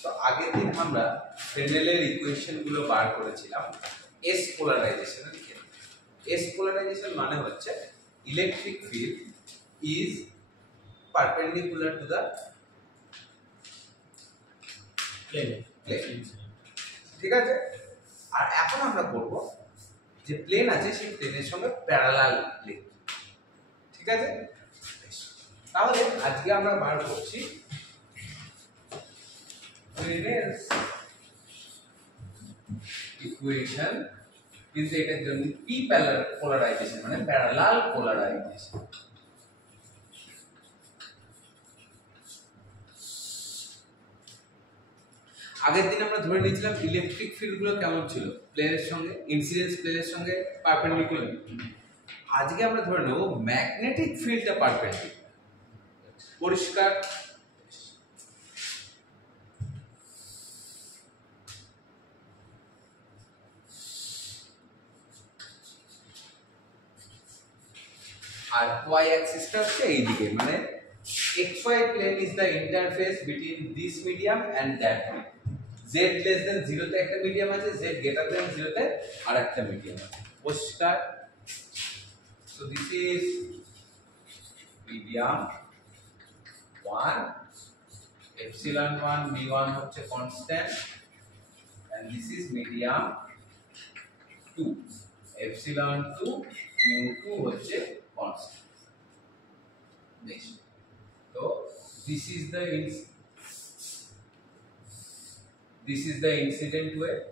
তো আগের দিন আমরা ফ্রেনেলের ইকুয়েশন গুলো বার করেছিলাম এস পোলারাইজেশনের ক্ষেত্রে। এস পোলারাইজেশন মানে হচ্ছে electric field is perpendicular to the plane. ঠিক আছে, আর এখন আমরা করব যে প্লেন আছে সেই প্লেনের সঙ্গে প্যারালাল প্লেন। ঠিক আছে, তাহলে আজকে আমরা বার করছি প্লেনের ইকুয়েশন কিন্তু এটার জন্য পি পোলারাইজেশন মানে প্যারালাল পোলারাইজেশন। আগের দিন আমরা ধরে নিয়েছিলাম ইলেকট্রিক ফিল্ড গুলো কেমন ছিল, প্লেনের সঙ্গে ইনসিডেন্স প্লেনের সঙ্গে পারপেন্ডিকুলার। আজকে আমরা ধরে নেব ম্যাগনেটিক ফিল্ডটা পারপেন্ডিকুলার। পরিষ্কার? আর y অ্যাক্সিসটা হচ্ছে এইদিকে, মানে xy plane is the interface between this medium and that medium. z less than 0 তে একটা মিডিয়াম আছে, z greater than 0 তে আরেকটা মিডিয়াম আছে। পরিষ্কার? so this is medium 1, epsilon 1 v1 হচ্ছে constant, and this is medium 2, epsilon 2 mu2 হচ্ছে constant. Next, so this is the incident wave.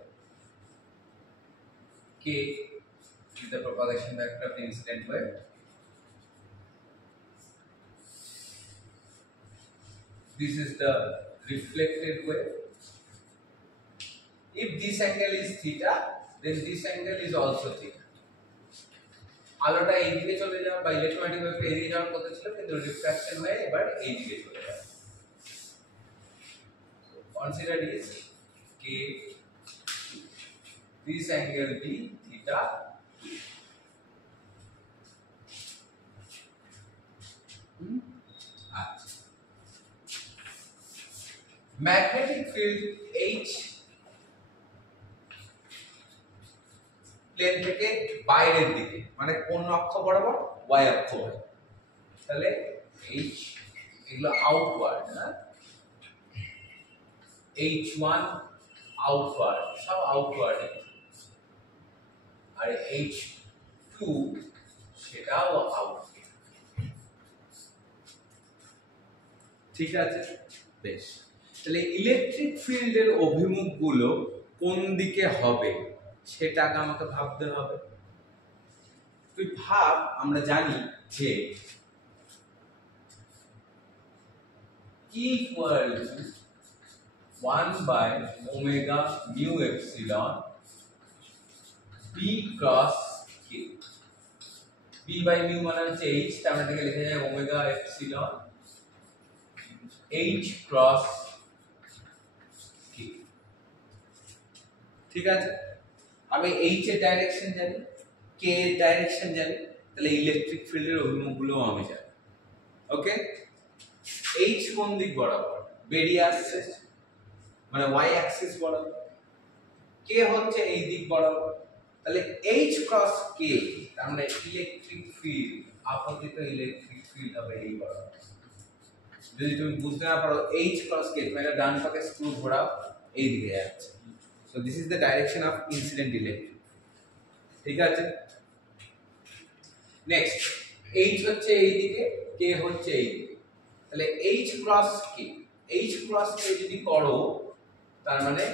K is the propagation vector of the incident wave. This is the reflected wave. If this angle is theta, then this angle is also theta. আলোটা এইদিকে চলে যাবে বা ইলেকট্রোম্যাগনেটিক ওয়েভটা এইদিকে যাওয়ার কথা ছিল, কিন্তু রিফ্রাকশন হয়ে এবার এইদিকে চলে যাবে। Consider this k, this angle be theta, magnetic field H plane থেকে বাইরের দিকে, মানে কোন অক্ষ বরাবর? y অক্ষ বরাবর। তাহলে h এগুলো আউটওয়ার্ড, না h1 আউটওয়ার্ড, সব আউটওয়ার্ড, আর h2 সেটাও আউটওয়ার্ড। ঠিক আছে, বেশ। তাহলে ইলেকট্রিক ফিল্ডের অভিমুখগুলো কোন দিকে হবে সেটা আগে আমাকে ভাবতে হবে। তুই ভাব, আমরা জানি যে E equal to 1 by omega mu epsilon B cross K. B by mu মানে হচ্ছে H, তার মানে এটাকে লেখা যায় omega epsilon H cross K। ঠিক আছে, আমি H এর ডাইরেকশন জানি, K এর ডাইরেকশন জানি, তাহলে ইলেকট্রিক ফিল্ডের অভিমুখগুলো আমি জানি। ওকে, H কোন দিক বরাবর? বেরিয়ে আসছে, মানে y অ্যাক্সিস বরাবর। K হচ্ছে এই দিক বরাবর, তাহলে H ক্রস K তার মানে ইলেকট্রিক ফিল্ড, আপতিত ইলেকট্রিক ফিল্ড হবে এই বরাবর। যদি তুমি বুঝতে না পারো H ক্রস K, তুমি এটা ডান পাকে স্ক্রু ঘোরাও, এই দিকে যাচ্ছে। So this is the direction of incident electric. ঠিক আছে, নেক্সট H হচ্ছে এই দিকে, K হচ্ছে এই দিকে, তাহলে H ক্রস K যদি করো তার মানে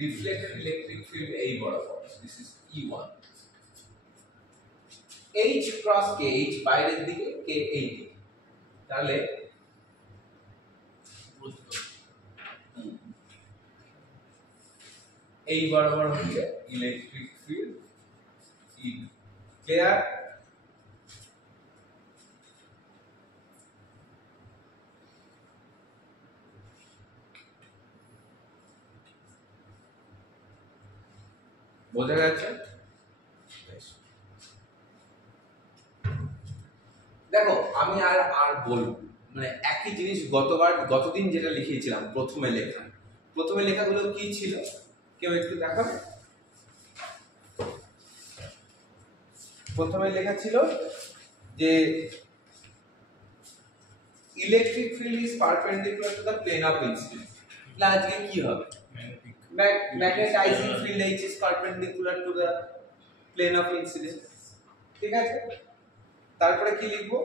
রিফ্লেক্টেড ইলেকট্রিক ফিল্ড এই বরাবর, this is E1। H cross K, H বাইরের দিকে, K এই দিকে, তাহলে এই বরাবর হচ্ছে ইলেকট্রিক ফিল্ড E। ক্লিয়ার? বোঝা গেছে? দেখো আমি আর বলবো মানে একই জিনিস গতদিন যেটা লিখিয়েছিলাম প্রথমে লেখাগুলো কি ছিল কেউ একটু দেখাবে। প্রথমে লেখা ছিল যে electric field is perpendicular to the plane of incidence. তাহলে আজকে কি হবে? Magnetizing field H is perpendicular to the plane of incidence। ঠিক আছে, তারপরে কি লিখবো?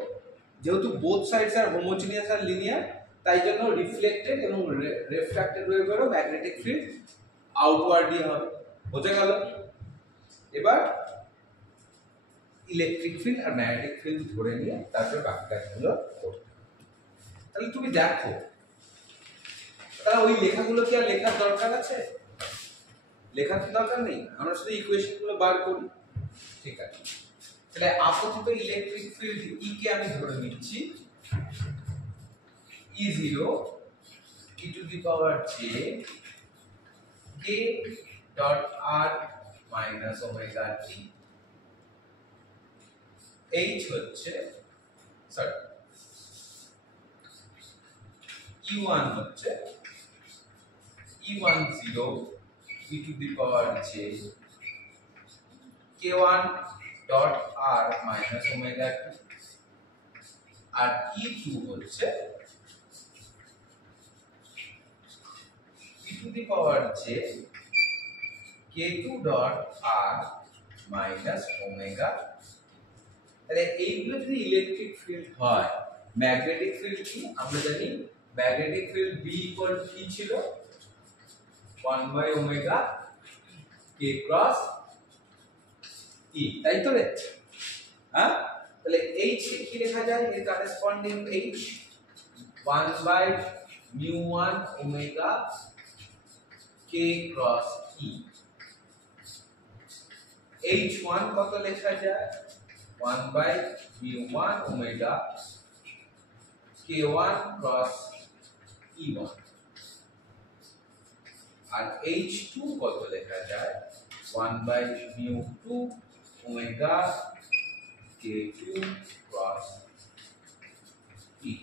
যেহেতু বোথ সাইডস আর হোমোজেনিয়াস আর লিনিয়ার, তাই জন্য রিফ্লেক্টেড এবং রিফ্র্যাক্টেড ওয়েভেরও ম্যাগনেটিক ফিল্ড আউটওয়ার্ডলি হবে। বোঝা গেল? এবার ইলেকট্রিক ফিল্ড আর ম্যাগনেটিক ফিল্ড ধরে নিয়ে তারপরে বাকি কাজগুলো করতে। তাহলে তুমি দেখো, তাহলে ওই লেখাগুলো কি আর লেখার দরকার আছে? লেখার তো দরকার নেই, আমরা শুধু ইকুয়েশনগুলো বার করি। ঠিক আছে, তাহলে আপাতত ইলেকট্রিক ফিল্ড ই কে আমি ধরে নিচ্ছি E0 e to the power j k dot r minus omega t। H হচ্ছে সরি E1 হচ্ছে E10 e to the power j k1 dot r minus omega t, আর E2 হচ্ছে e to the power j k2 dot r minus omega। তাহলে এইগুলো যদি electric field হয়, magnetic field কি আমরা জানি? ম্যাগনেটিক ফিল্ড B ইকুয়াল কি ছিল? 1 by omega k cross E, তাই তো রে? হ্যাঁ, তাহলে H কি লেখা যায়? এর corresponding H 1 by mu1 omega k cross E। H1 কত লেখা যায়? 1 by mu1 omega k1 cross E1। আর H2 কত লেখা যায়? 1 by mu2 omega k2 cross E।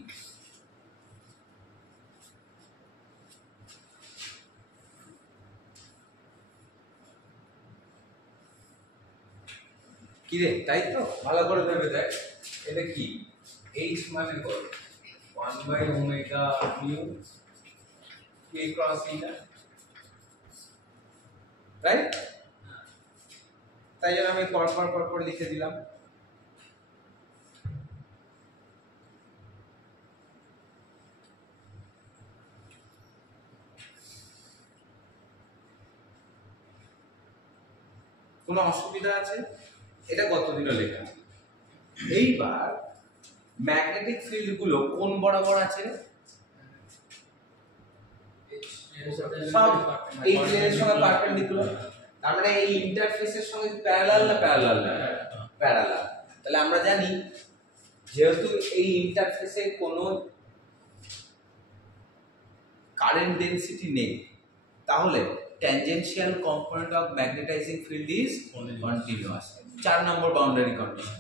কি রে, তাই তো? ভালো করে ভেবে দেখ, এটা কি? H মানে কত? 1 by omega mu k cross E না, রাইট? তাই জন্য আমি পর লিখে দিলাম। কোনো অসুবিধা আছে? এটা গতদিনও লেখা। এইবার ম্যাগনেটিক ফিল্ড গুলো কোন বরাবর আছে? সব এই প্লেনের সঙ্গে পারপেন্ডিকুলার। তার মানে এই ইন্টারফেসের সঙ্গে প্যারালাল না প্যারালাল না? প্যারালাল। তাহলে আমরা জানি যেহেতু এই ইন্টারফেসে কোনো কারেন্ট ডেনসিটি নেই, তাহলে tangential component of magnetizing field is continuous। 4 number boundary condition.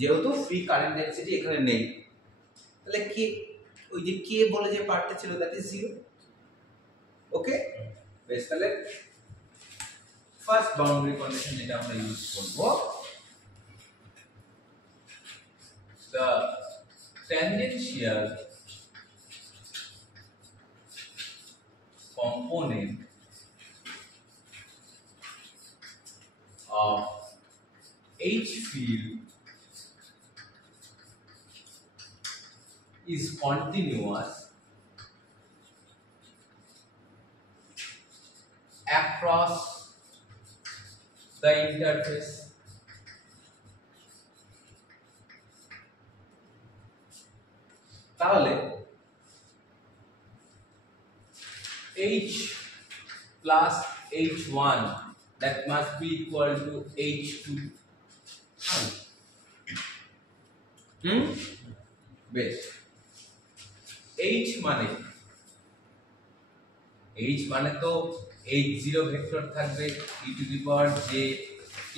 যেহেতু ফ্রি কারেন্ট ডেনসিটি এখানে নেই, তাহলে কে ওই যে কে বলে যে পার্টটা ছিল দ্যাট ইজ 0। ওকে, বেশ, তাহলে ফার্স্ট বাউন্ডারি কন্ডিশন যেটা আমরা ইউজ করব, the tangential component of H field is continuous across the interface। তাহলে H plus H1 that must be equal to H2। বেশ, H মানে তো H0 ভেক্টর থাকবে e to the power j k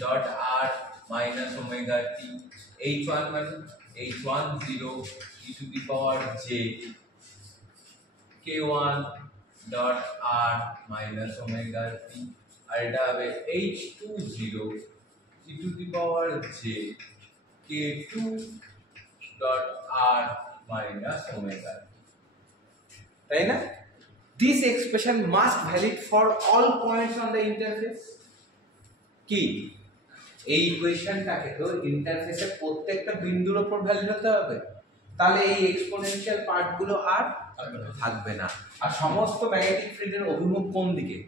dot r minus omega t। H1 মানে h10 e to the power j k1 dot r minus omega t আর এটা হবে h20 e to the power j k2 dot r minus omega t, তাই না? This expression must valid for all points on the interface. কি এই ইকুয়েশনটাকে তো ইন্টারফেসের প্রত্যেকটা বিন্দুর উপর ভ্যালিড হতে হবে, তাহলে এই এক্সপোনেনশিয়াল পার্টগুলো আর থাকবে না। আর সমস্ত ম্যাগনেটিক ফিল্ডের অভিমুখ কোন দিকে?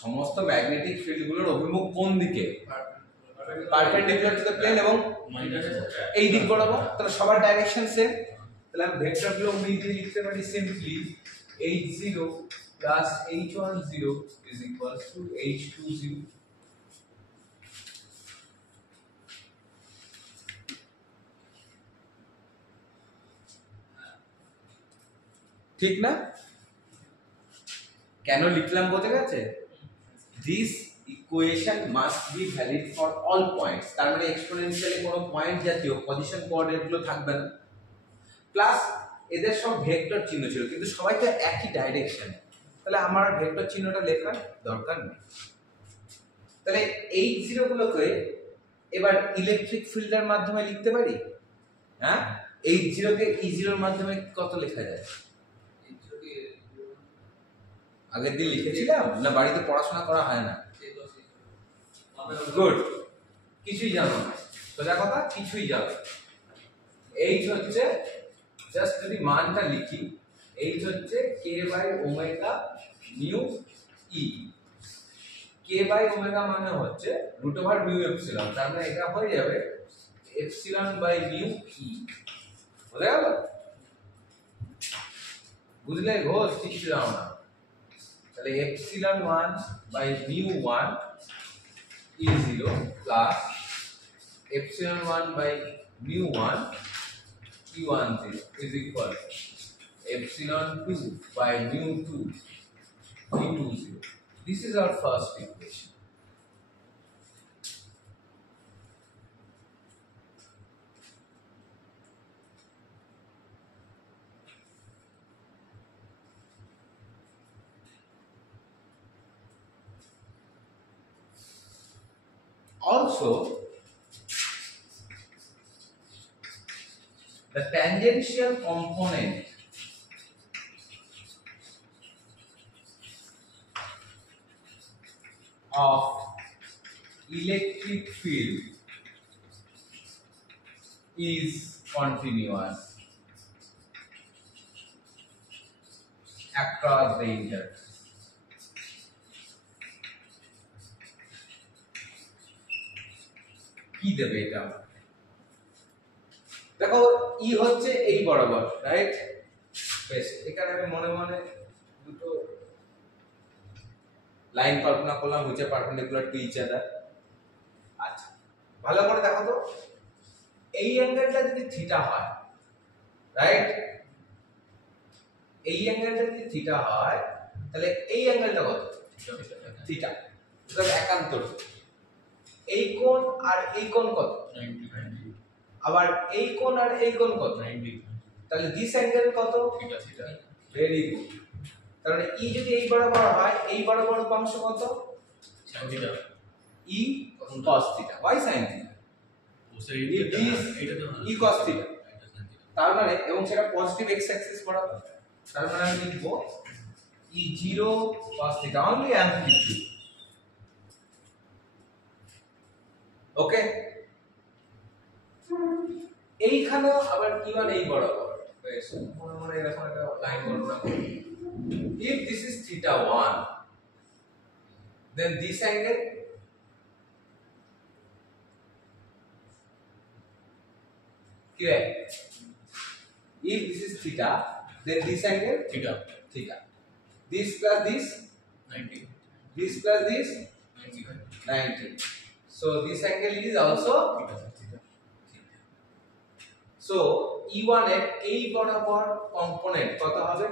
সমস্ত ম্যাগনেটিক ফিল্ডগুলোর অভিমুখ কোন দিকে? পারপেন্ডিকুলার টু দ্য প্লেন এবং এই দিক বরাবর। তাহলে সবার ডাইরেকশন সেম। তাহলে আমি ভেক্টরগুলো মিলিয়ে লিখতে পারি simply h0 plus h10 is equals to h20 ঠিক না? কেন লিখলাম বোঝা গেছে? This equation must be valid for all points, তার মানে এক্সপোনেনশিয়ালি কোনো পয়েন্ট জাতীয় পজিশন কোঅর্ডিনেট গুলো থাকবে না, প্লাস এদের সব ভেক্টর চিহ্ন ছিল কিন্তু সবাই তো একই ডাইরেকশন, তাহলে আমার ভেক্টর চিহ্নটা লেখার দরকার নেই। তাহলে এই জিরো গুলোকে এবার ইলেকট্রিক ফিল্ডের মাধ্যমে লিখতে পারি। হ্যাঁ, এই জিরোকে ই জিরোর মাধ্যমে কত লেখা যায়? আগের দিন লিখেছিলাম না, বাড়িতে পড়াশোনা করা হয় না? গুড, কিছুই জানো না, সোজা কথা কিছুই জানো। এইচ হচ্ছে জাস্ট যদি মানটা লিখি, এইচ হচ্ছে কে বাই ওমেগা মিউ ই। কে বাই ওমেগা মানে হচ্ছে রুট ওভার মিউ এপসিলন, তার মানে এটা হয়ে যাবে এপসিলন বাই মিউ ই। বুঝে গেল? বুঝলে ঘোষ? ঠিক জানো না? তাহলে epsilon 1 by mu 1 E0 plus epsilon 1 by mu 1 E10 is equal epsilon 2 by mu 2 E20. This is our first equation. Also, the tangential component of electric field is continuous across the interface. কি দেবে এটা? দেখো ই হচ্ছে এই বরাবর, রাইট? বেশ, এখানে আমি মনে মনে দুটো লাইন কল্পনা করলাম which are perpendicular to each other. আচ্ছা, ভালো করে দেখো তো, এই অ্যাঙ্গেলটা যদি থিটা হয়, রাইট? এই অ্যাঙ্গেলটা যদি থিটা হয় তাহলে এই অ্যাঙ্গেলটা কত? থিটা। এটা একান্তর। এই কোণ আর এই কোণ কত? 90। আবার এই কোণ আর এই কোণ কত? 90। তাহলে দিস অ্যাঙ্গেল কত? থিটা। থিটা। Very good. তার মানে ই যদি এই বরাবর হয়, এই বরাবর অংশ কত? sin theta. E cos theta. why sin theta? এটা তো ই cos থিটা। তার মানে এবং সেটা পজিটিভ x অ্যাক্সিস বরাবর। তার মানে আমি লিখব E0 cos theta only amplitude. ওকে, এইখানে আবার E1 এই বরাবর। বেশ, মনে মনে এরকম একটা লাইন কল্পনা করি। If this is theta 1, then this angle क्या? If this is theta, then this angle theta. Theta. This plus this 90. This plus this 90. So this angle is also theta. So E1 এর এই বরাবর কম্পোনেন্ট কত হবে?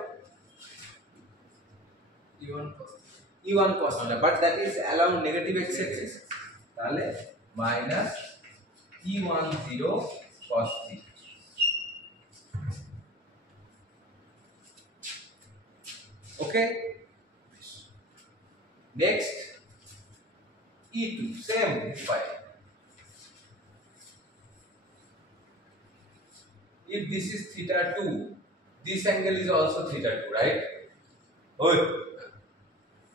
E1 cos theta, but that is along negative x axis, তাহলে minus E10 cos theta. Okay. Next, E2, same file. If this is theta 2, this angle is also theta 2, right? Oh,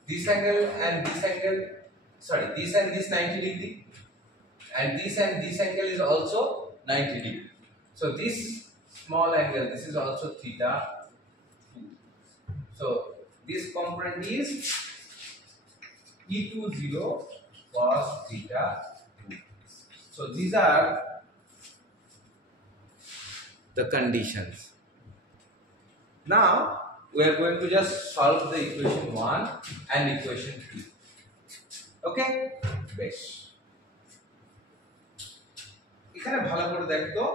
this angle and this angle, sorry, this and this 90 degree, and this angle is also 90 degree. So this small angle, this is also theta 2. So this component is E20 cos theta 2. So these are the conditions. Now we are going to just solve the equation 1 and equation 2. Okay? বেশ এখানে ভালো করে দেখো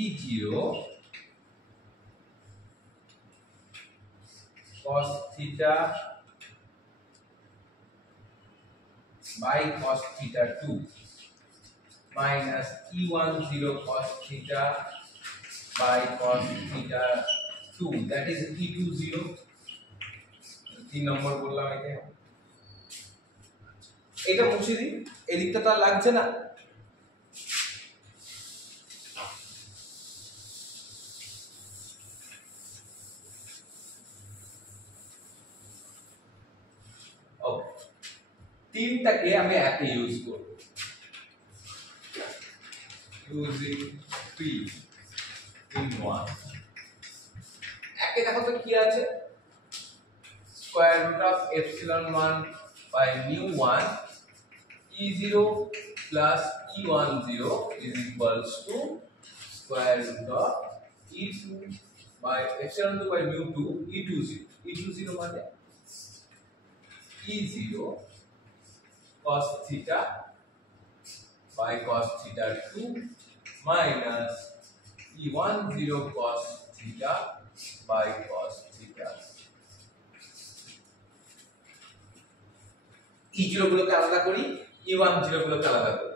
E0 cos theta by cos theta 2 minus E10 cos theta by cos theta 2, that is E20. 3 নম্বর বললাম একে, এটা মুছে দিই, এই দিকটা তো লাগছে না। তিনটাকে আমি একে ইউজ করব, ইউজিং 3 in 1। একে দেখো তো কি আছে, square root of epsilon 1 by mu 1 E0 plus E10 is equals to square root of E2 by epsilon 2 by mu 2 E20 মানে E0 cos theta by cos theta 2 minus E10 cos theta by cos theta। E0 গুলোকে আলাদা করি, E10 গুলোকে আলাদা করি।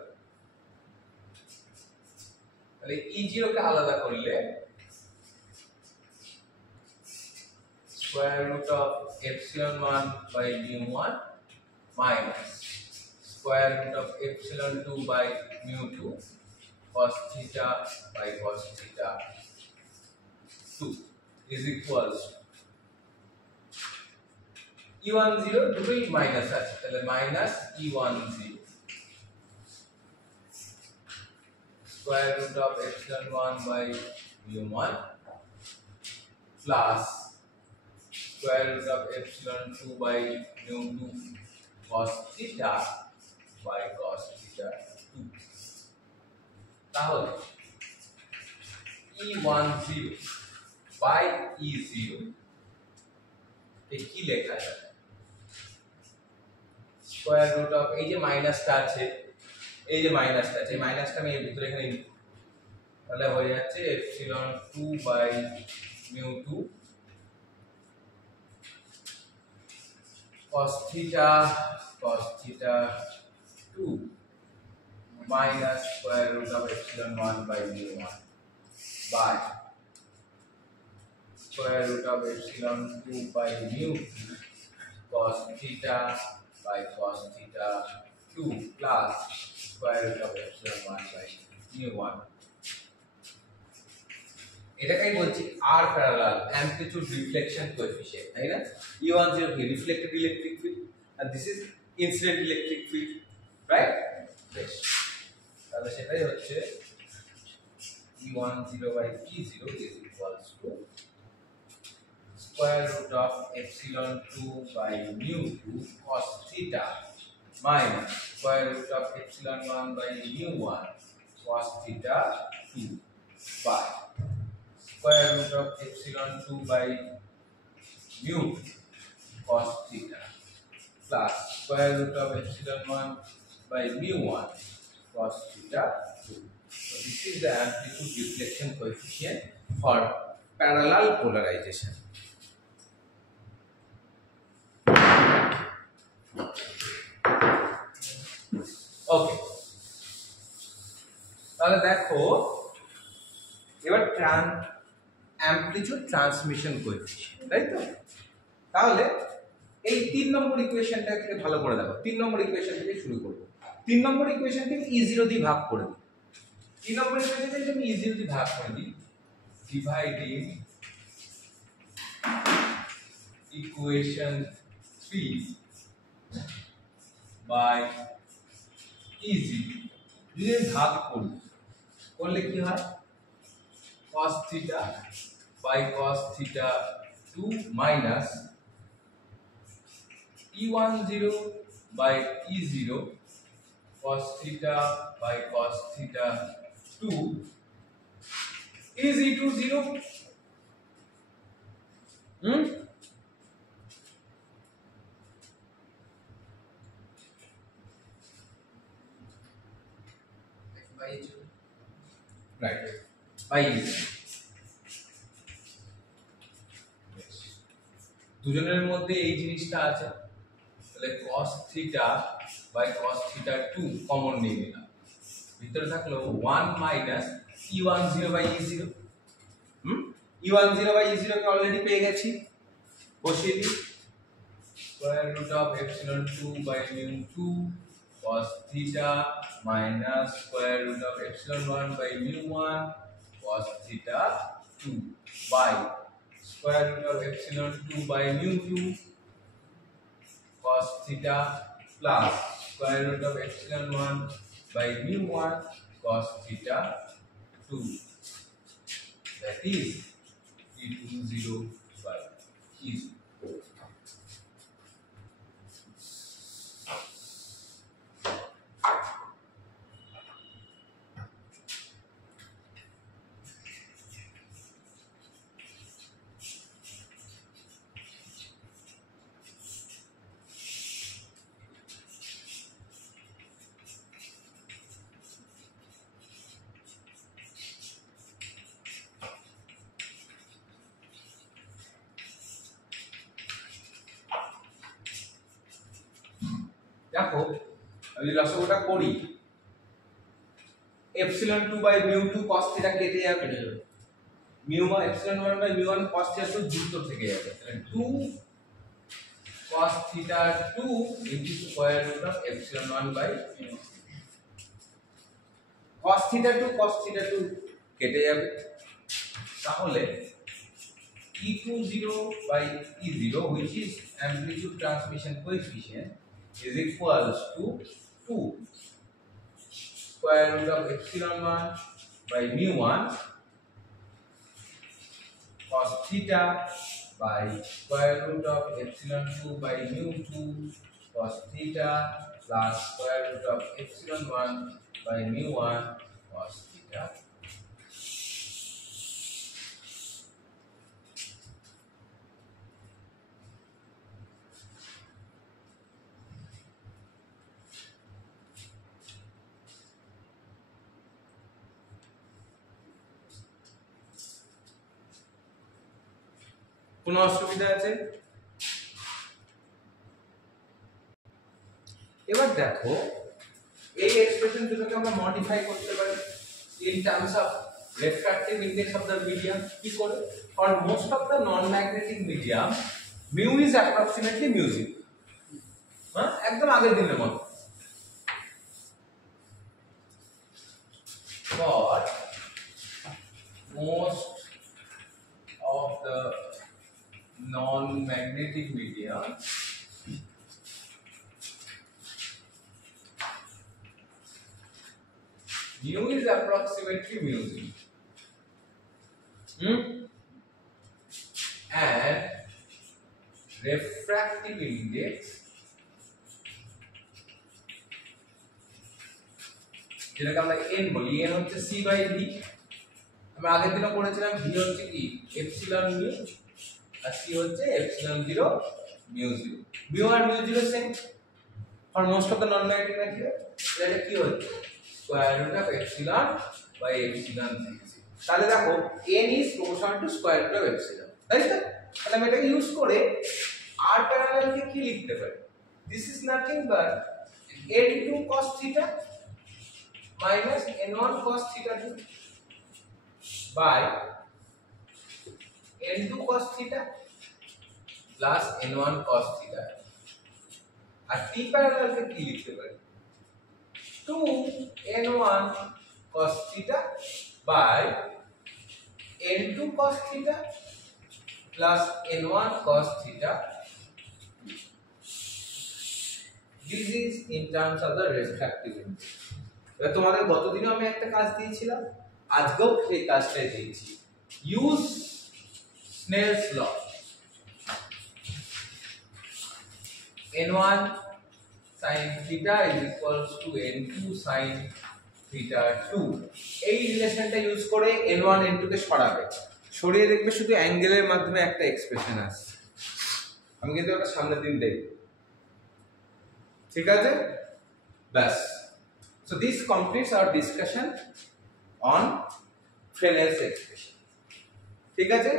তাহলে E0 কে আলাদা করলে square root of epsilon 1 by mu 1 minus square root of epsilon 2 by mu 2 cos theta by cos theta 2 is equals E10 দুটোই মাইনাস আছে, তাহলে minus E10 square root of epsilon 1 by mu 1 plus square root of epsilon 2 by mu 2 cos theta by cos theta 2। তাহলে E10 by E0 এ কি লেখা যায়, square root of এই যে মাইনাসটা আছে, এই যে মাইনাসটা আছে, এই মাইনাসটা আমি এর ভিতরে এখানে লিখব, তাহলে হয়ে যাচ্ছে epsilon 2 by mu 2 cos theta 2 minus square root of epsilon 1 by mu 1 by square root of epsilon 2 by mu 2 cos theta by cos theta 2 plus square root of epsilon 1 by mu 1। এটাকেই বলছি আর প্যারালাল অ্যামপ্লিটিউড রিফ্লেকশন কোএফিশিয়েন্ট, তাই না? E10 কি reflected electric field আর this is incident electric field, right? বেশ, তাহলে সেটাই হচ্ছে E10 by E0 is equals to square root of epsilon 2 by mu 2 cos theta minus square root of epsilon 1 by mu 1 cos theta 2 by square root of epsilon 2 by mu cos theta plus square root of epsilon 1 by mu 1 cos theta 2। So this is the amplitude deflection coefficient for parallel polarization. Okay, তাহলে দেখো এবার amplitude transmission coefficient, তাই তো? তাহলে এই 3 নম্বর ইকুয়েশনটাকে ভালো করে দেখো। 3 নম্বর ইকুয়েশন থেকে শুরু করব। 3 নম্বর ইকুয়েশনকে E0 দিয়ে ভাগ করে দিই। 3 নম্বর ইকুয়েশনকে আমি E0 দিয়ে ভাগ করে দিই, ডিভাইডিং ইকুয়েশন 3 বাই E0 দিয়ে ভাগ করি, করলে কি হয়? cos theta by cos theta 2 minus E10 by E0 cos theta by cos theta 2 is E20. Right, by E0. দুজনের মধ্যে এই জিনিসটা আছে, তাহলে cos theta by cos theta 2 কমন নিয়ে নিলাম, ভিতরে থাকলো 1 minus E10 by E0। E10 by E0 কে অলরেডি পেয়ে গেছি, বসিয়ে দিই। square root of epsilon 2 by mu 2 cos theta minus square root of epsilon 1 by mu 1 cos theta 2 by square root of epsilon 2 by mu 2 cos theta plus square root of epsilon 1 by mu 1 cos theta 2, that is E20 by E0. দেখো আমি লসাগুটা করি, epsilon 2 by mu 2 cos theta কেটে যাবে, mu 1 epsilon 1 by mu 1 cos theta 2 যুক্ত থেকে যাবে, তাহলে 2 cos theta 2 into square root of epsilon 1 by mu 1 cos theta 2 কেটে যাবে, তাহলে E20 by E0 which is amplitude transmission coefficient is equals to 2 square root of epsilon 1 by mu 1 cos theta by square root of epsilon 2 by mu 2 cos theta plus square root of epsilon 1 by mu 1 cos theta. কোনো অসুবিধা আছে? এবার দেখো এই এক্সপ্রেশন দুটোকে আমরা মডিফাই করতে পারি in terms of refractive index of the medium। কি করে? for most of the non magnetic medium mu is approximately mu 0, হ্যাঁ একদম আগের দিনের মতো। for most of the non-magnetic medium mu is approximately mu 0, and refractive index যেটাকে আমরা n বলি, n হচ্ছে c by d। আমরা আগের দিনে পড়েছিলাম v হচ্ছে কি epsilon mu আর c হচ্ছে epsilon 0 mu 0। mu আর mu 0 same for most of the non magnetic material, এটা কি হচ্ছে square root of epsilon by epsilon 0। তাহলে দেখো n is proportional to square root of epsilon, তাই না? তাহলে আমি এটাকে ইউজ করে r প্যারালাল কে কি লিখতে পারি? This is nothing but n2 cos theta minus n1 cos theta 2 by n2 cos theta plus n1 cos theta। R t parallel কে কি লিখতে পারি? 2n1 cos theta by n2 cos theta plus n1 cos theta। This is in terms of the refractive index। এবার তোমাদের গতদিনও আমি একটা কাজ দিয়েছিলাম, আজকেও সেই কাজটাই দিয়েছি। Use snails law. n1 sin theta is equals to n2 sin theta 2। এই রিলেশনটা ইউজ করে n1 n2 কে সরাবে, সরিয়ে দেখবে শুধু অ্যাঙ্গেলের মাধ্যমে একটা এক্সপ্রেশন আসছে। আমি কিন্তু ওটা সামনের দিন দেখব, ঠিক আছে? ব্যাস। So this completes our discussion on Fresnel's expression, ঠিক আছে?